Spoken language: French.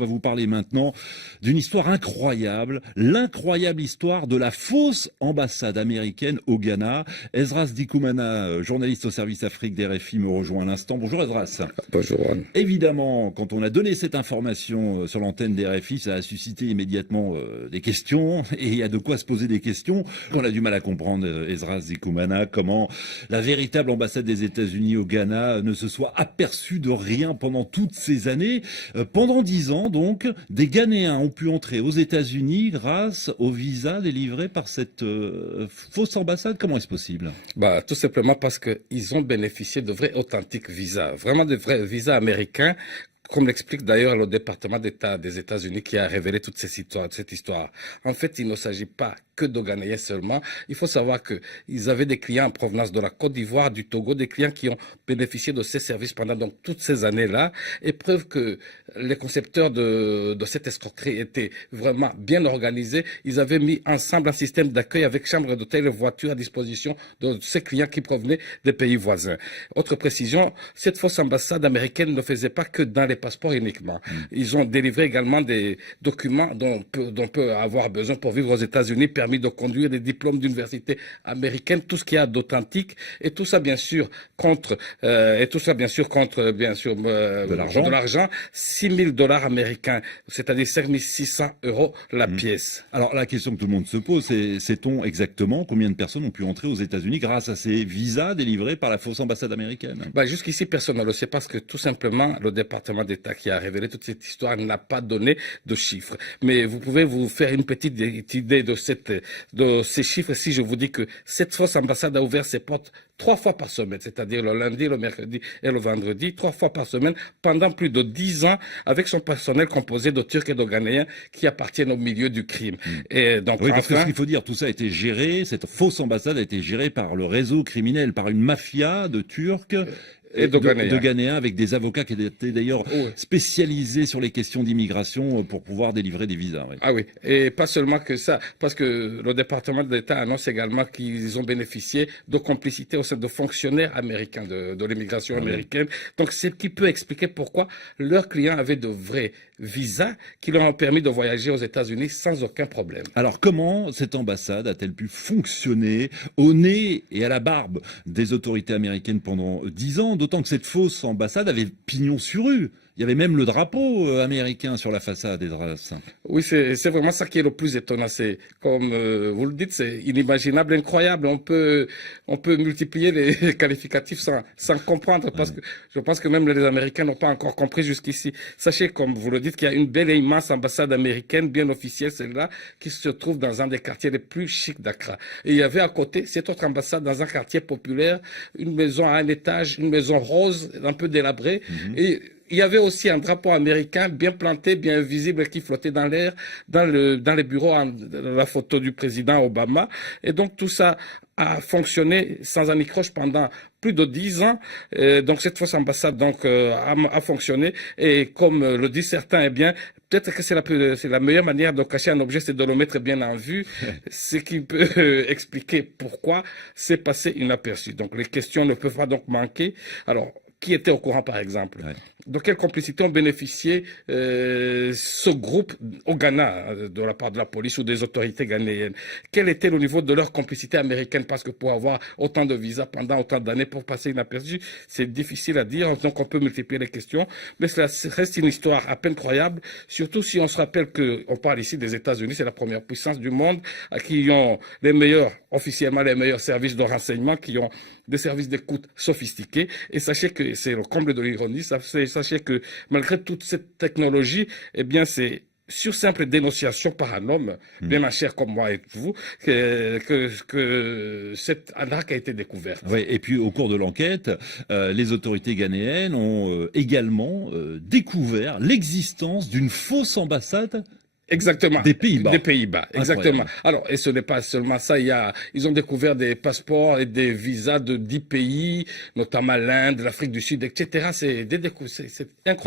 On va vous parler maintenant d'une histoire incroyable, l'incroyable histoire de la fausse ambassade américaine au Ghana. Esdras Dikoumana, journaliste au service Afrique d'RFI, me rejoint à l'instant. Bonjour Esdras. Bonjour. Évidemment, quand on a donné cette information sur l'antenne d'RFI, ça a suscité immédiatement des questions, et il y a de quoi se poser des questions. On a du mal à comprendre, Esdras Dikoumana, comment la véritable ambassade des États-Unis au Ghana ne se soit aperçue de rien pendant toutes ces années. Pendant 10 ans, donc, des Ghanéens ont pu entrer aux États-Unis grâce au visa délivré par cette fausse ambassade. Comment est-ce possible? Tout simplement parce qu'ils ont bénéficié de vrais authentiques visas, vraiment de vrais visas américains, comme l'explique d'ailleurs le département d'État des États-Unis qui a révélé toute cette histoire. En fait, il ne s'agit pas que de Ghanéens seulement. Il faut savoir qu'ils avaient des clients en provenance de la Côte d'Ivoire, du Togo, des clients qui ont bénéficié de ces services pendant donc toutes ces années-là. Et preuve que les concepteurs de cette escroquerie étaient vraiment bien organisés. Ils avaient mis ensemble un système d'accueil avec chambre d'hôtel et voiture à disposition de ces clients qui provenaient des pays voisins. Autre précision, cette fausse ambassade américaine ne faisait pas que dans les passeports uniquement. Ils ont délivré également des documents dont on peut avoir besoin pour vivre aux États-Unis, permis de conduire, des diplômes d'université américaine, tout ce qu'il y a d'authentique, et tout ça bien sûr contre de l'argent, $6 000 américains, c'est-à-dire 5 600 € la pièce. Alors la question que tout le monde se pose, c'est sait-on exactement combien de personnes ont pu entrer aux États-Unis grâce à ces visas délivrés par la fausse ambassade américaine? Jusqu'ici, personne ne le sait parce que tout simplement, le département d'État qui a révélé toute cette histoire n'a pas donné de chiffres. Mais vous pouvez vous faire une petite idée de ces chiffres si je vous dis que cette fausse ambassade a ouvert ses portes 3 fois par semaine, c'est-à-dire le lundi, le mercredi et le vendredi, 3 fois par semaine pendant plus de 10 ans avec son personnel composé de Turcs et de Ghanéens qui appartiennent au milieu du crime. Et donc, oui, parce que ce qu'il faut dire, tout ça a été géré, cette fausse ambassade a été gérée par le réseau criminel, par une mafia de Turcs et de Ghanéens, avec des avocats qui étaient d'ailleurs spécialisés sur les questions d'immigration pour pouvoir délivrer des visas. Oui. Ah oui, et pas seulement que ça, parce que le département de l'État annonce également qu'ils ont bénéficié de complicité au sein de fonctionnaires américains, de l'immigration américaine. Donc c'est ce qui peut expliquer pourquoi leurs clients avaient de vrais visas qui leur ont permis de voyager aux États-Unis sans aucun problème. Alors comment cette ambassade a-t-elle pu fonctionner au nez et à la barbe des autorités américaines pendant 10 ans? D'autant que cette fausse ambassade avait pignon sur rue. Il y avait même le drapeau américain sur la façade, Esdras. Oui, c'est vraiment ça qui est le plus étonnant. C'est, comme vous le dites, c'est inimaginable, incroyable. On peut multiplier les qualificatifs sans comprendre, parce que je pense que même les Américains n'ont pas encore compris jusqu'ici. Sachez, comme vous le dites, qu'il y a une belle et immense ambassade américaine, bien officielle, celle-là, qui se trouve dans un des quartiers les plus chics d'Accra. Et il y avait à côté cette autre ambassade dans un quartier populaire, une maison à un étage, une maison rose, un peu délabrée, et il y avait aussi un drapeau américain bien planté, bien visible, qui flottait dans l'air, dans les bureaux, la photo du président Obama. Et donc tout ça a fonctionné sans anicroche pendant plus de 10 ans. Donc cette fausse ambassade a fonctionné. Et comme le disent certains, peut-être que c'est la meilleure manière de cacher un objet, c'est de le mettre bien en vue, ce qui peut expliquer pourquoi c'est passé inaperçu. Donc les questions ne peuvent pas donc manquer. Alors, qui était au courant, par exemple? De quelle complicité ont bénéficié ce groupe au Ghana de la part de la police ou des autorités ghanéennes? Quel était le niveau de leur complicité américaine? Parce que pour avoir autant de visas pendant autant d'années pour passer inaperçu, c'est difficile à dire. Donc on peut multiplier les questions, mais cela reste une histoire à peine croyable, surtout si on se rappelle qu'on parle ici des États-Unis, c'est la première puissance du monde, qui ont officiellement les meilleurs services de renseignement, qui ont des services d'écoute sophistiqués. Et sachez que c'est le comble de l'ironie. Sachez que malgré toute cette technologie, c'est sur simple dénonciation par un homme, bien en chair comme moi et vous, que cette arnaque a été découverte. Oui, et puis au cours de l'enquête, les autorités ghanéennes ont également découvert l'existence d'une fausse ambassade. Exactement. Des Pays-Bas. Des Pays-Bas, exactement. Alors, et ce n'est pas seulement ça, ils ont découvert des passeports et des visas de 10 pays, notamment l'Inde, l'Afrique du Sud, etc. C'est incroyable.